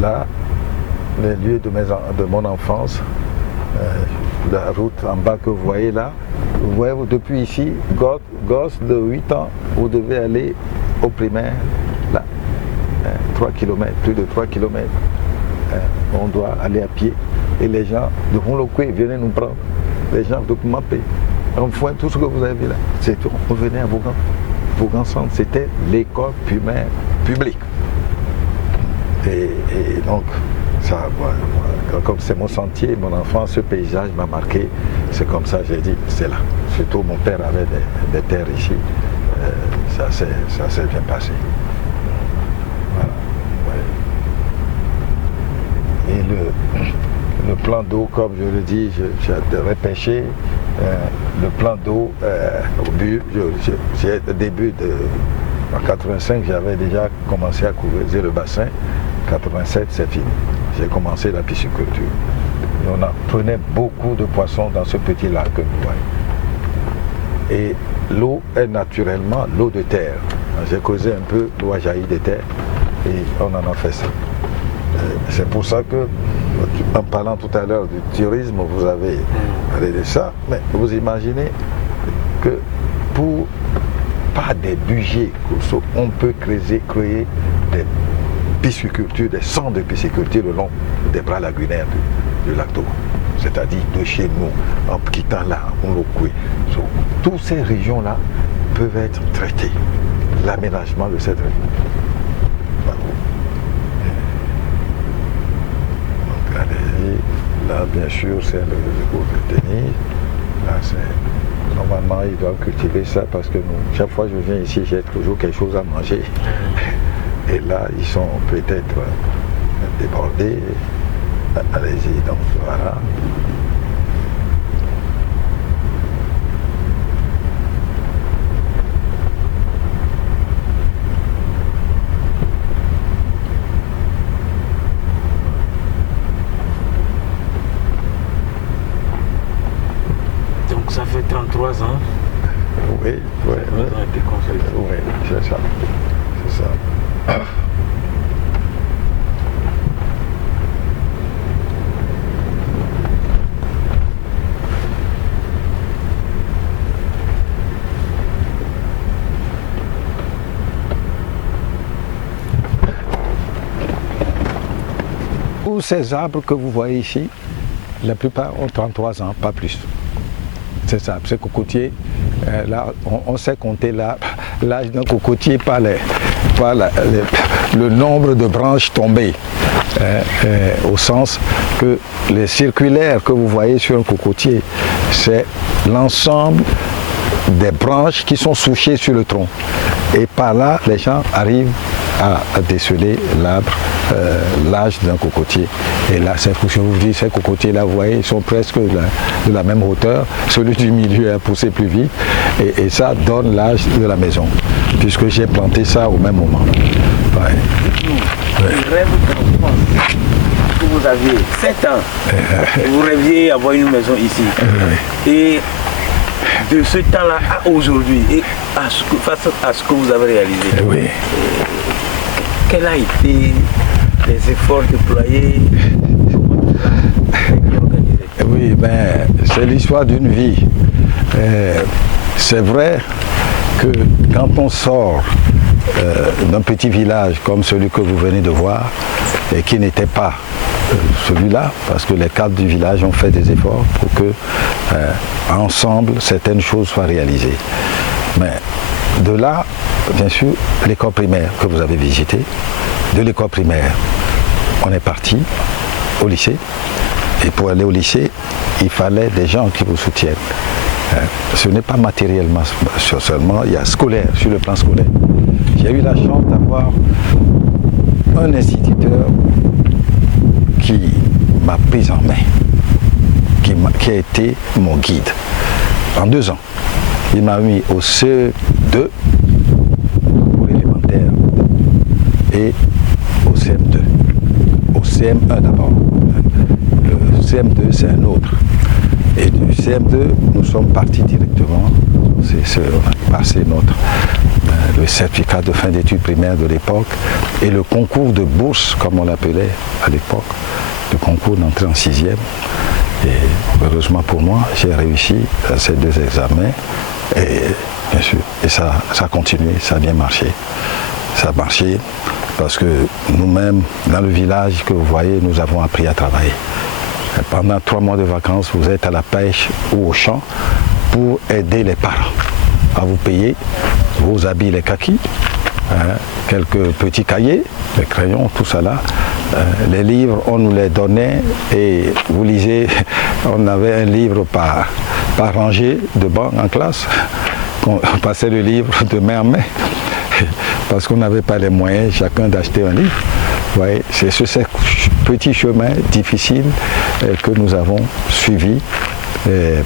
Là, les lieux de mon enfance, la route en bas que vous voyez là, vous voyez depuis ici, gosse de 8 ans, vous devez aller au primaire, là, 3 km, plus de 3 km. On doit aller à pied et les gens de Honlokwe venaient nous prendre, les gens de Kumapé, enfin tout ce que vous avez vu là, c'est tout, on venait à Vaughan. Vaughan Centre, c'était l'école primaire publique. Et donc, ça, comme c'est mon sentier, mon enfance, ce paysage m'a marqué. C'est comme ça, j'ai dit, c'est là. Surtout mon père avait des terres ici. Ça s'est bien passé. Voilà. Ouais. Et le plan d'eau, comme je le dis, j'ai repêché. Le plan d'eau, au début en 85, j'avais déjà commencé à creuser le bassin. 87, c'est fini. J'ai commencé la pisciculture. Et on prenait beaucoup de poissons dans ce petit lac que vous voyez. Et l'eau est naturellement l'eau de terre. J'ai creusé un peu, l'eau a jailli de terre et on en a fait ça. C'est pour ça que, en parlant tout à l'heure du tourisme, vous avez parlé de ça, mais vous imaginez que pour pas des budgets, on peut créer des pisciculture, des centres de pisciculture le long des bras lagunaires du lac d'eau, c'est-à-dire de chez nous, en quittant là, Honlokwe. Toutes ces régions-là peuvent être traitées, l'aménagement de cette région. Donc allez-y, là bien sûr c'est le cours de tennis, là c'est... Normalement ils doivent cultiver ça parce que nous, chaque fois que je viens ici, j'ai toujours quelque chose à manger. Et là, ils sont peut-être débordés. Allez-y, donc voilà. Donc ça fait 33 ans. Oui, oui. Oui, c'est ça. C'est ça. Tous ces arbres que vous voyez ici, la plupart ont 33 ans, pas plus. C'est ça, ces cocotiers, là, on sait compter l'âge d'un cocotier par le nombre de branches tombées, au sens que les circulaires que vous voyez sur un cocotier, c'est l'ensemble des branches qui sont souchées sur le tronc. Et par là, les gens arrivent à déceler l'arbre l'âge d'un cocotier. Et là, je vous dis, ces cocotiers-là, vous voyez, ils sont presque de la même hauteur. Celui du milieu a poussé plus vite. Et ça donne l'âge de la maison, puisque j'ai planté ça au même moment. Ouais. Le rêve d'enfance que vous aviez 7 ans, vous rêviez avoir une maison ici. Et de ce temps-là à aujourd'hui, et face à ce que vous avez réalisé, quels ont été les efforts déployés? Oui, ben, c'est l'histoire d'une vie. C'est vrai que quand on sort d'un petit village comme celui que vous venez de voir, et qui n'était pas celui-là, parce que les cadres du village ont fait des efforts pour que, ensemble, certaines choses soient réalisées. Mais de là, bien sûr, l'école primaire que vous avez visitée, de l'école primaire, on est parti au lycée. Et pour aller au lycée, il fallait des gens qui vous soutiennent. Ce n'est pas matériellement seulement, il y a scolaire, sur le plan scolaire. J'ai eu la chance d'avoir un instituteur qui m'a pris en main, qui a été mon guide en 2 ans. Il m'a mis au CE2 pour l'élémentaire et au CM2. Au CM1 d'abord. Le CM2 c'est un autre. Et du CM2, nous sommes partis directement, on a passé le certificat de fin d'études primaires de l'époque et le concours de bourse, comme on l'appelait à l'époque, le concours d'entrée en 6e. Et heureusement pour moi, j'ai réussi à ces 2 examens. Et bien sûr, et ça a continué, ça a bien marché. Ça a marché parce que nous-mêmes, dans le village que vous voyez, nous avons appris à travailler. Pendant 3 mois de vacances, vous êtes à la pêche ou au champ pour aider les parents à vous payer vos habits, les kakis, quelques petits cahiers, les crayons, tout ça là. Les livres, on nous les donnait et vous lisez, on avait un livre par rangée de banc en classe. On passait le livre de main en main parce qu'on n'avait pas les moyens chacun d'acheter un livre. Ouais, c'est sur ces petits chemins difficiles que nous avons suivis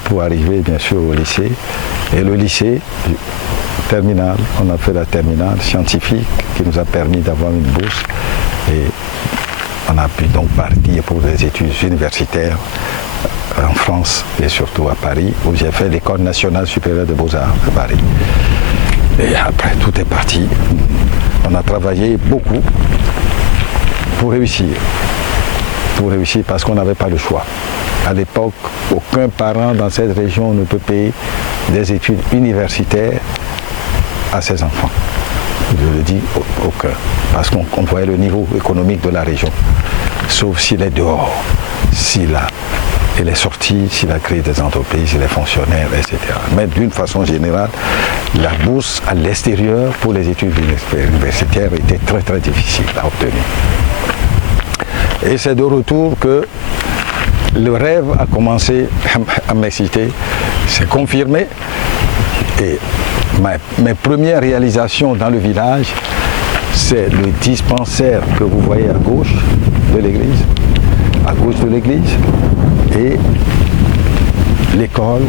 pour arriver bien sûr au lycée. Et le lycée terminal, on a fait la terminale scientifique qui nous a permis d'avoir une bourse et on a pu donc partir pour des études universitaires en France et surtout à Paris où j'ai fait l'école nationale supérieure de Beaux-Arts à Paris. Et après tout est parti. On a travaillé beaucoup pour réussir parce qu'on n'avait pas le choix. À l'époque, aucun parent dans cette région ne peut payer des études universitaires à ses enfants. Je le dis, aucun. Parce qu'on voyait le niveau économique de la région. Sauf s'il est dehors, s'il est sorti, s'il a créé des entreprises, s'il est fonctionnaire, etc. Mais d'une façon générale, la bourse à l'extérieur pour les études universitaires était très très difficile à obtenir. Et c'est de retour que le rêve a commencé à m'exciter, c'est confirmé. Et mes premières réalisations dans le village, c'est le dispensaire que vous voyez à gauche de l'église, et l'école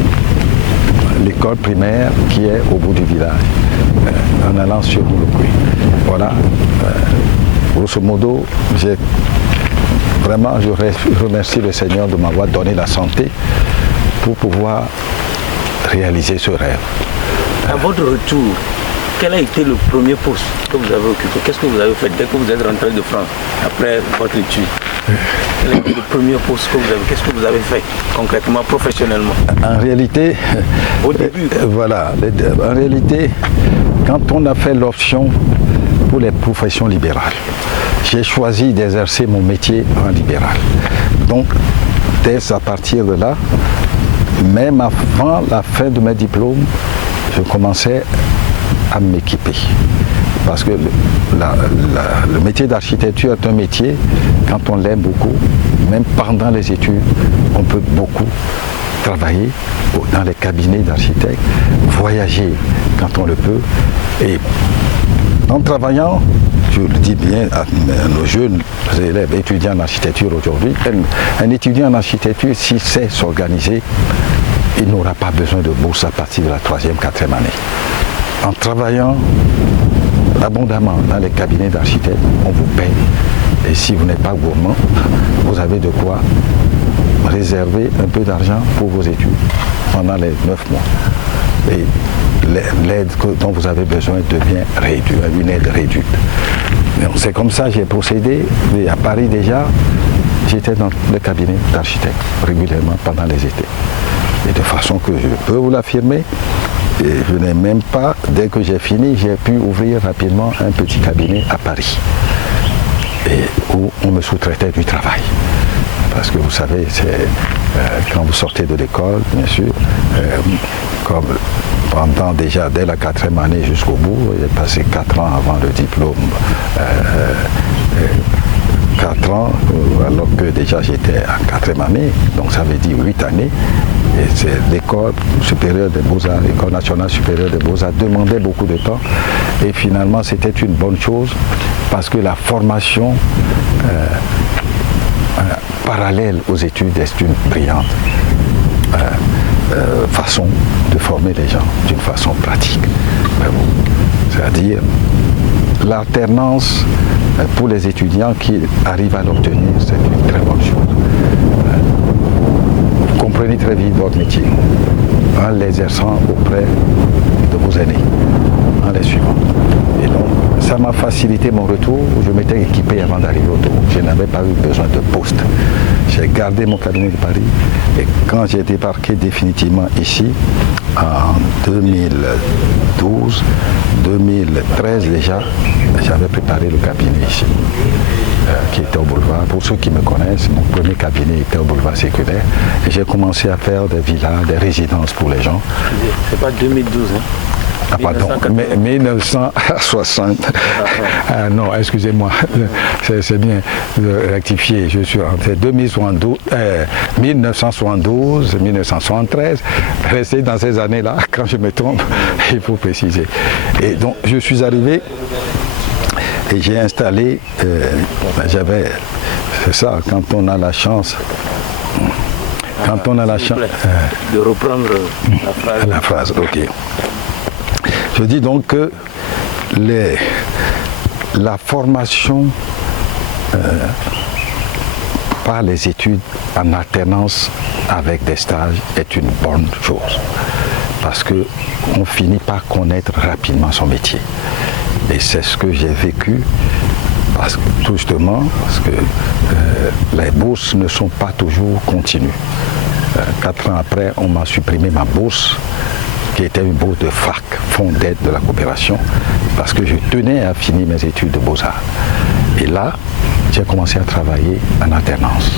primaire qui est au bout du village, en allant sur Mouloukoui. Voilà, grosso modo, vraiment, je remercie le Seigneur de m'avoir donné la santé pour pouvoir réaliser ce rêve. À votre retour, quel a été le premier poste que vous avez occupé? Qu'est-ce que vous avez fait dès que vous êtes rentré de France, après votre étude? Quel a été le premier poste que vous avez? Qu'est-ce que vous avez fait concrètement, professionnellement? En réalité, au début. Voilà, en réalité, quand on a fait l'option pour les professions libérales, j'ai choisi d'exercer mon métier en libéral. Donc, dès à partir de là, même avant la fin de mes diplômes, je commençais à m'équiper. Parce que le métier d'architecture est un métier, quand on l'aime beaucoup, même pendant les études, on peut beaucoup travailler dans les cabinets d'architectes, voyager quand on le peut, et En travaillant, je le dis bien à nos jeunes élèves étudiants en architecture aujourd'hui, un étudiant en architecture, s'il sait s'organiser, il n'aura pas besoin de bourse à partir de la 3e, 4e année. En travaillant abondamment dans les cabinets d'architectes, on vous paye. Et si vous n'êtes pas gourmand, vous avez de quoi réserver un peu d'argent pour vos études pendant les 9 mois. Et l'aide dont vous avez besoin devient réduite, une aide réduite. C'est comme ça que j'ai procédé. Et à Paris déjà, j'étais dans le cabinet d'architecte régulièrement pendant les étés. Et de façon que je peux vous l'affirmer, et je n'ai même pas, dès que j'ai fini, j'ai pu ouvrir rapidement un petit cabinet à Paris. Et où on me sous-traitait du travail. Parce que vous savez, quand vous sortez de l'école, bien sûr, comme pendant déjà dès la 4e année jusqu'au bout, j'ai passé 4 ans avant le diplôme, 4 ans, alors que déjà j'étais en 4e année, donc ça veut dire 8 années. Et c'est l'école supérieure des Beaux-Arts, l'école nationale supérieure des Beaux-Arts demandait beaucoup de temps. Et finalement, c'était une bonne chose parce que la formation parallèle aux études est une brillante façon de former les gens d'une façon pratique. C'est-à-dire l'alternance pour les étudiants qui arrivent à l'obtenir, c'est une très bonne chose. Vous comprenez très vite votre métier en l'exerçant auprès de vos aînés, en les suivant. Et donc, ça m'a facilité mon retour. Je m'étais équipé avant d'arriver au Togo. Je n'avais pas eu besoin de poste. J'ai gardé mon cabinet de Paris et quand j'ai débarqué définitivement ici, en 2012, 2013 déjà, j'avais préparé le cabinet ici, qui était au boulevard. Pour ceux qui me connaissent, mon premier cabinet était au boulevard Séculaire et j'ai commencé à faire des villas, des résidences pour les gens. C'est pas 2012, hein? Ah pardon, 1960. Ah, non, excusez-moi, c'est bien de rectifier. Je suis rentré 1972, 1973. Restez dans ces années-là, quand je me trompe, il faut préciser. Et donc, je suis arrivé et j'ai installé, c'est ça, quand on a la chance. Quand on a la chance. De reprendre la phrase. La phrase, ok. Je dis donc que la formation par les études en alternance avec des stages est une bonne chose parce qu'on finit par connaître rapidement son métier. Et c'est ce que j'ai vécu tout justement parce que les bourses ne sont pas toujours continues. 4 ans après, on m'a supprimé ma bourse qui était une bourse de FAC, Fonds d'aide de la coopération, parce que je tenais à finir mes études de Beaux-Arts. Et là, j'ai commencé à travailler en alternance.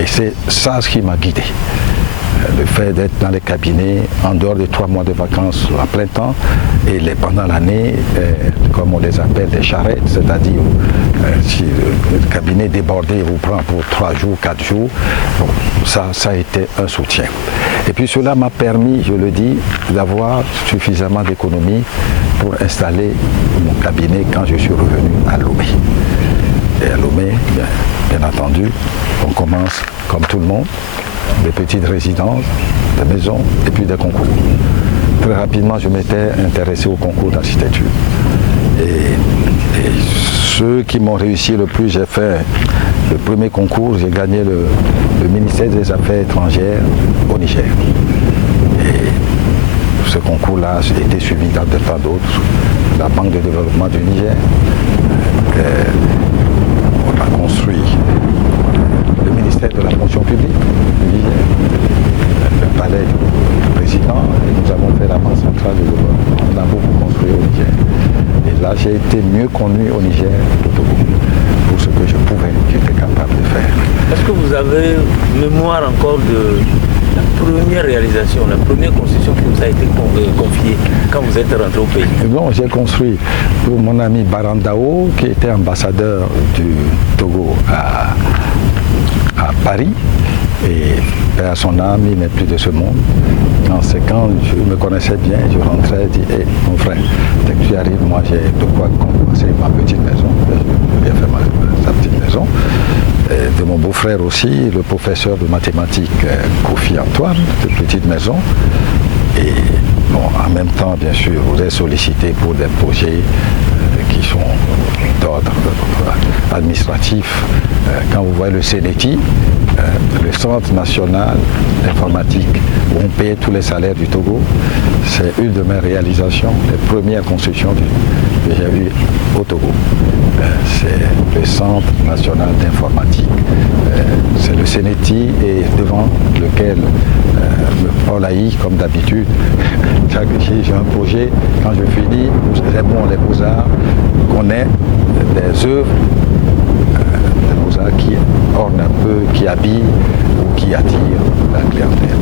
Et c'est ça ce qui m'a guidé. Le fait d'être dans les cabinets en dehors de 3 mois de vacances à plein temps et pendant l'année, comme on les appelle, des charrettes, c'est-à-dire si le cabinet débordé vous prend pour 3 jours, 4 jours, bon, ça a été un soutien. Et puis cela m'a permis, je le dis, d'avoir suffisamment d'économies pour installer mon cabinet quand je suis revenu à Lomé. Et à Lomé, bien entendu, on commence comme tout le monde, des petites résidences, des maisons et puis des concours. Très rapidement, je m'étais intéressé au concours d'architecture. Et ceux qui m'ont réussi le plus, j'ai fait le premier concours, j'ai gagné le ministère des Affaires étrangères au Niger. Et ce concours-là a été suivi de tant d'autres. La Banque de développement du Niger, on a construit le ministère de la fonction publique du Niger, le palais du président, et nous avons fait la banque centrale de développement. On a beaucoup construit au Niger. Et là, j'ai été mieux connu au Niger qu'au Togo pour ce que je pouvais, j'étais capable de faire. Est-ce que vous avez mémoire encore de la première réalisation, la première construction qui vous a été confiée quand vous êtes rentré au pays? Non, j'ai construit pour mon ami Barandao, qui était ambassadeur du Togo à Paris, et à son âme, il n'est plus de ce monde. conséquent, je me connaissais bien, je rentrais et dis, hey, mon frère, dès que tu arrives, moi j'ai de quoi commencer ma petite maison. Je viens faire sa petite maison. Et de mon beau-frère aussi, le professeur de mathématiques Kofi Antoine, de petite maison. Et bon, en même temps, bien sûr, vous êtes sollicité pour des projets qui sont d'ordre administratif. Quand vous voyez le CNETI, le Centre national d'informatique, où on paye tous les salaires du Togo, c'est une de mes réalisations, les premières constructions que j'ai eues au Togo. C'est le Centre national d'informatique. C'est le CNETI et devant lequel Paul Haï, comme d'habitude, j'ai un projet, quand je finis, c'est bon, les beaux-arts, qu'on ait des œuvres des beaux-arts qui ornent un peu, qui habillent ou qui attirent la clientèle.